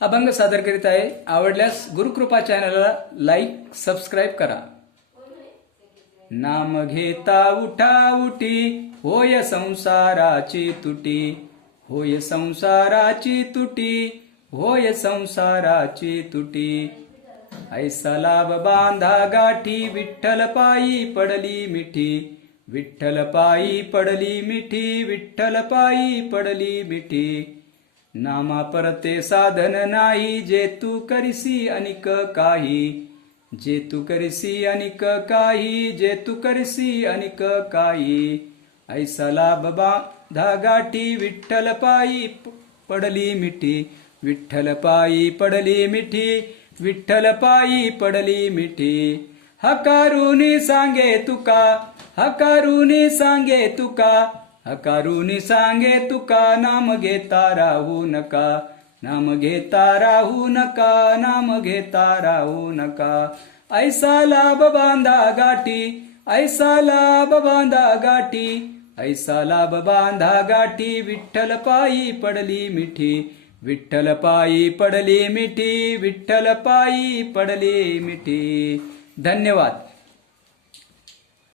अभंग सादर करीत आहे। आवडल्यास गुरुकृपा चॅनलला लाईक सबस्क्राईब करा। नाम घेता उठा उठी, होय संसाराची तुटी, होय संसाराची तुटी, होय संसाराची तुटी। ऐसा लाभ बांधा गाठी, विठ्ठल पायी पडली मिठी, विठ्ठल पायी पडली मिठी, विठ्ठल पायी पडली मिठी। नामा परते साधन नाही, जे तू करसी अनिक काही, जे तू करसी अनिक काही, जे तू करसी अनिक काही। ऐसा लाभ बांधा गाठी, विठ्ठल पायी पडली मिठी, विठ्ठल पायी पडली मिठी, विठ्ठल पायी पडली मिठी। हकारुनी सांगे तुका, हकारुनी सांगे तुका, हकारुनी सांगे तुका, नाम घेता राहू नका, नाम घेता राहू नका, नाम घेता राहू नका। ऐसा लाभ बांधा गाठी, ऐसा लाभ बांधा गाठी, ऐसा लाभ बांधा गाठी, विठ्ठल पायी पडली मिठी, विठ्ठल पायी पडली मिठी, विठ्ठल पायी पडली मिठी। धन्यवाद।